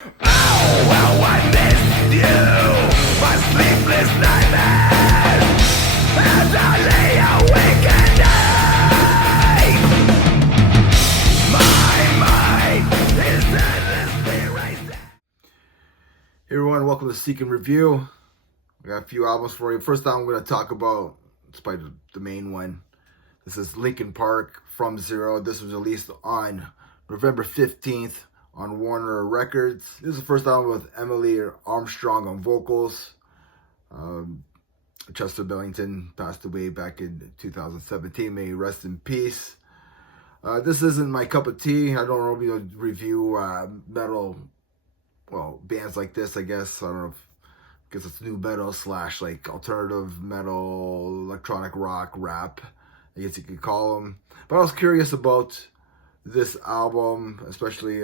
How I missed you, my sleepless nightmares, as I lay awake at night. My mind is endlessly racing. Hey everyone, welcome to Seek and Review. I got a few albums for you. First album I'm going to talk about, it's probably the main one. This is Linkin Park, From Zero. This was released on November 15th on Warner Records. This is the first album with Emily Armstrong on vocals. Chester Bennington passed away back in 2017. May he rest in peace. This isn't my cup of tea. I don't really review metal, bands like this, I guess. I don't know because it's new metal / like alternative metal, electronic rock, rap, I guess you could call them. But I was curious about this album, especially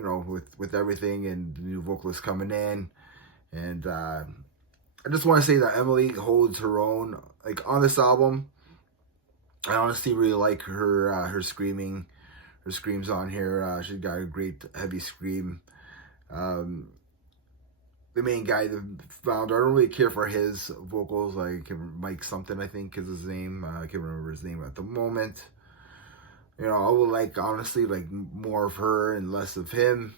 with everything and the new vocalist coming in, and I just want to say that Emily holds her own like on this album. I honestly really like her screaming, her screams on here. She's got a great heavy scream. The main guy, the founder, I don't really care for his vocals. Like Mike something, I think is his name. I can't remember his name at the moment. I would like, honestly, like more of her and less of him.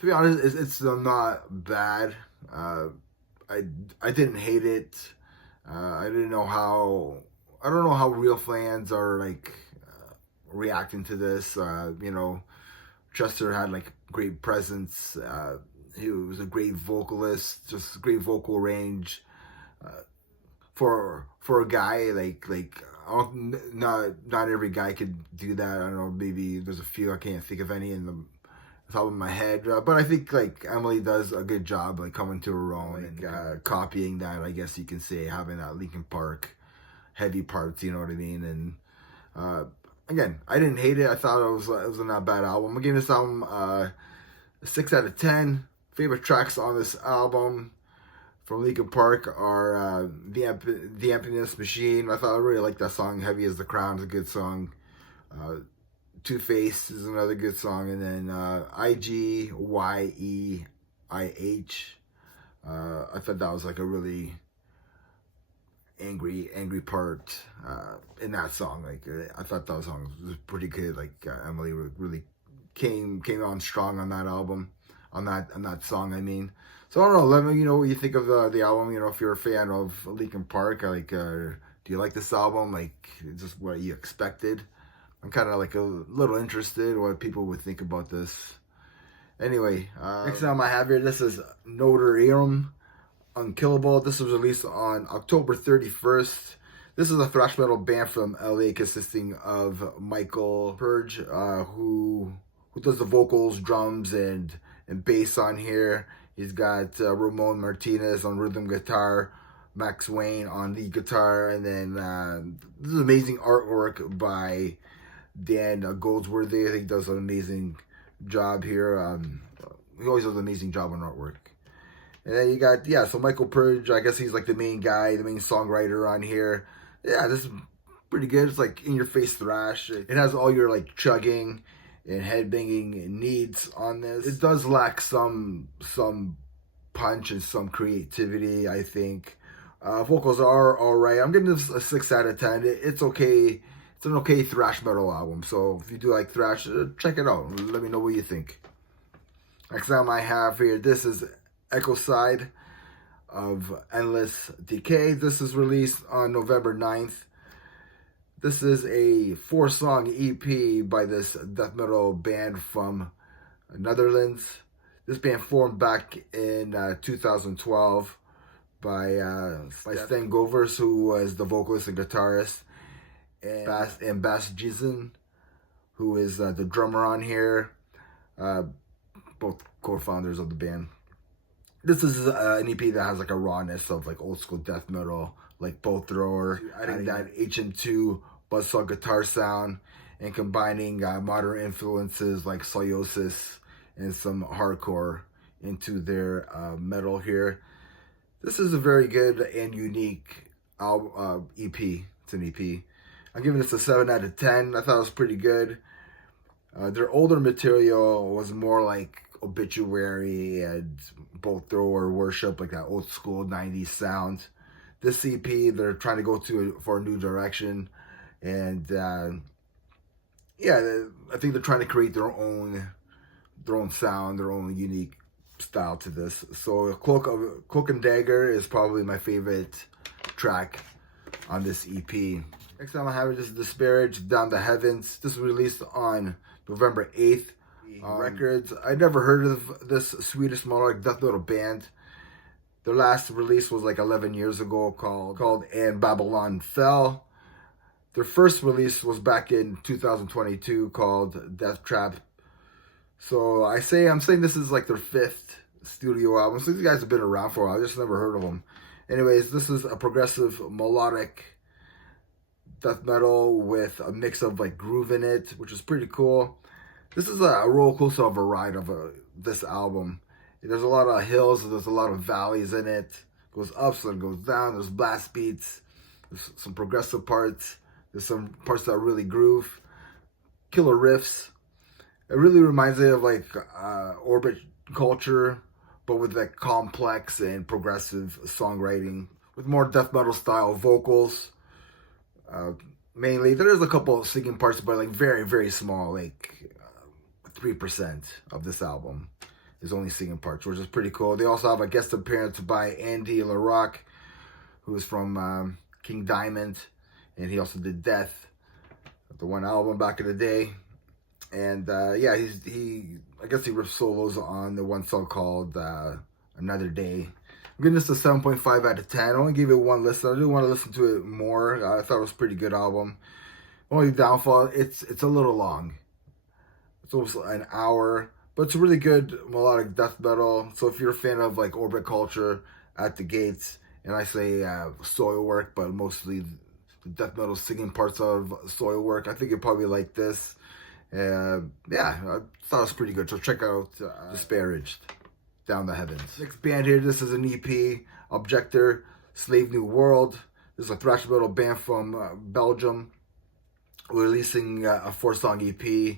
To be honest, it's not bad. I didn't hate it. I don't know how real fans are like reacting to this. Chester had like great presence. He was a great vocalist, just great vocal range. For a guy like not every guy could do that. I don't know, maybe there's a few, I can't think of any in the top of my head, but I think like Emily does a good job like coming to her own and copying that, I guess you can say, having that Linkin Park heavy parts, you know what I mean? And again, I didn't hate it. I thought it was a not bad album. I'm giving this album a 6 out of 10. Favorite tracks on this album from Linkin Park are the Emptiness Machine. I really liked that song. Heavy as the Crown is a good song. Two Face is another good song. And then IGYEIH. I thought that was like a really angry part in that song. Like I thought that song was pretty good. Like Emily really came on strong on that album. On that song, I mean. So I don't know. Let me know what you think of the album. If you're a fan of Linkin Park, like, do you like this album? Like, is this what you expected? I'm kind of like a little interested what people would think about this. Anyway, next album I have here. This is Notorium, Unkillable. This was released on October 31st. This is a thrash metal band from LA consisting of Michael Purge, who does the vocals, drums, and bass on here. He's got Ramon Martinez on rhythm guitar, Max Wayne on lead guitar, and then this is amazing artwork by Dan Goldsworthy. I think he does an amazing job here. He always does an amazing job on artwork. And then you got, so Michael Purge, I guess he's like the main guy, the main songwriter on here. Yeah, this is pretty good. It's like in-your-face thrash. It has all your like chugging and headbanging needs on this. It does lack some punch and some creativity, I think. Vocals are alright. I'm giving this a 6 out of 10. It's okay. It's an okay thrash metal album. So if you do like thrash, check it out. Let me know what you think. Next album I have here, this is Ecocide of Endless Decay. This is released on November 9th. This is a 4-song EP by this death metal band from Netherlands. This band formed back in 2012 by Stan Govers, who was the vocalist and guitarist, and Bas Giesen, who is the drummer on here. Both co-founders of the band. This is an EP that has like a rawness of like old school death metal, like Bolt Thrower, adding that HM2 buzzsaw guitar sound and combining modern influences like Scoliosis and some hardcore into their metal here. This is a very good and unique EP. It's an EP. I'm giving this a 7 out of 10. I thought it was pretty good. Their older material was more like Obituary and Bolt Throw or Worship, like that old school 90s sound. This EP, they're trying to go for a new direction. And yeah, I think they're trying to create their own sound, their own unique style to this. So Cloak and Dagger is probably my favorite track on this EP. Next time I have it is Disparaged, Down the Heavens. This was released on November 8th. Records. I never heard of this Swedish melodic death metal band. Their last release was like 11 years ago called And Babylon Fell. Their first release was back in 2022 called Death Trap. So I'm saying this is like their 5th studio album. So these guys have been around for a while. I just never heard of them. Anyways, this is a progressive melodic death metal with a mix of like groove in it, which is pretty cool. This is a roller coaster of a ride of this album. There's a lot of hills, there's a lot of valleys in it. It goes up, so it goes down. There's blast beats. There's some progressive parts. There's some parts that really groove. Killer riffs. It really reminds me of like Orbit Culture, but with like complex and progressive songwriting, with more death metal style vocals. Mainly, there's a couple of singing parts, but like very, very small, like 3% of this album is only singing parts, which is pretty cool. They also have a guest appearance by Andy LaRocque, who is from King Diamond, and he also did Death, the one album back in the day. And yeah, I guess he ripped solos on the one song called Another Day. I'm giving this a 7.5 out of 10. I only gave it one listen. I didn't want to listen to it more. I thought it was a pretty good album. Only downfall, it's a little long. It's almost an hour, but it's a really good melodic death metal. So if you're a fan of like Orbit Culture, At the Gates, and I say Soilwork, but mostly the death metal singing parts of Soilwork, I think you'll probably like this. Yeah, I thought it was pretty good. So check out Disparaged, Down the Heavens. Next band here, this is an EP, Objector, Slave New World. This is a thrash metal band from Belgium, releasing a 4-song EP.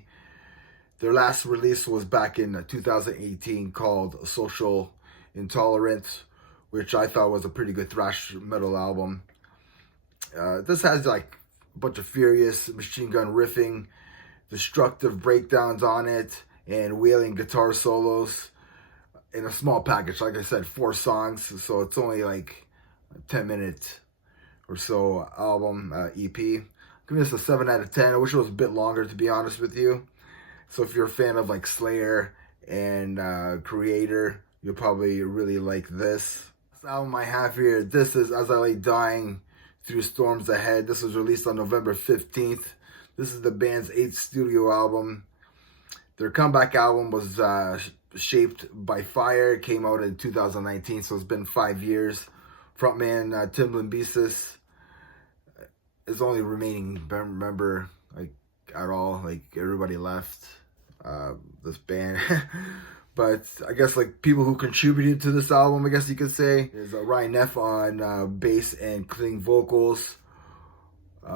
Their last release was back in 2018 called Social Intolerance, which I thought was a pretty good thrash metal album. This has like a bunch of furious machine gun riffing, destructive breakdowns on it, and wailing guitar solos in a small package. Like I said, 4 songs, so it's only like a 10-minute or so album, EP. Give this a 7 out of 10. I wish it was a bit longer, to be honest with you. So if you're a fan of like Slayer and Creator, you'll probably really like this. This album I have here, this is As I Lay Dying Through Storms Ahead. This was released on November 15th. This is the band's 8th studio album. Their comeback album was Shaped by Fire. It came out in 2019, so it's been 5 years. Frontman Tim Limbesis is only remaining member like at all. Like everybody left this band. But I guess like people who contributed to this album, I guess you could say, is Ryan Neff on bass and clean vocals.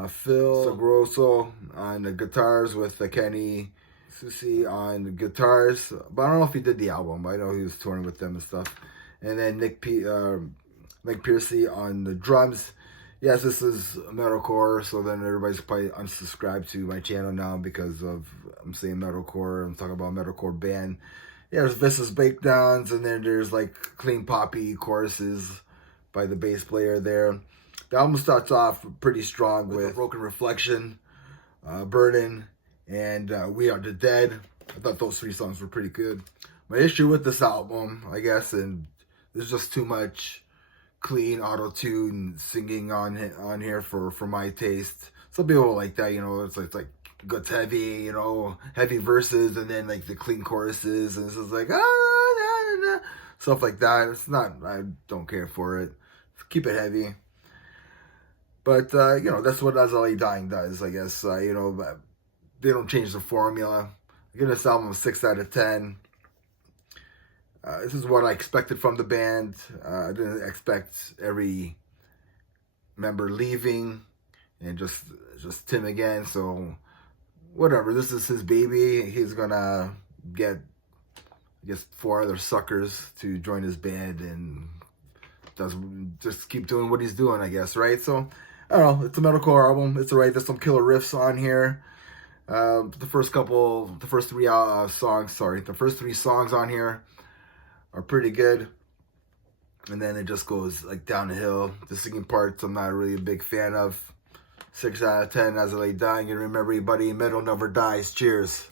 Phil Sagroso on the guitars with Kenny Susi on the guitars. But I don't know if he did the album, but I know he was touring with them and stuff. And then Nick Piercy on the drums. Yes, this is metalcore, so then everybody's probably unsubscribed to my channel now because of I'm saying metalcore. I'm talking about metalcore band. Yeah, there's vicious breakdowns, and then there's like clean poppy choruses by the bass player there. The album starts off pretty strong with Broken Reflection, Burden, and We Are the Dead. I thought those 3 songs were pretty good. My issue with this album, I guess, and there's just too much clean auto-tune singing on here for my taste. Some people like that, you know, it's like gets heavy, you know, heavy verses and then like the clean choruses, and it's just like stuff like that. It's not, I don't care for it. Keep it heavy. But you know, that's what As I Lay Dying does, I guess. You know, they don't change the formula. I give this album a 6 out of 10. This is what I expected from the band. I didn't expect every member leaving and just Tim again. So whatever, this is his baby. He's gonna get gets 4 other suckers to join his band and does just keep doing what he's doing, I guess, right? So I don't know. It's a metalcore album. It's alright. There's some killer riffs on here. The first 3 songs on here are pretty good, and then it just goes like down the hill. The singing parts I'm not really a big fan of. 6 out of 10 as I lay dying, and remember, everybody, metal never dies. Cheers.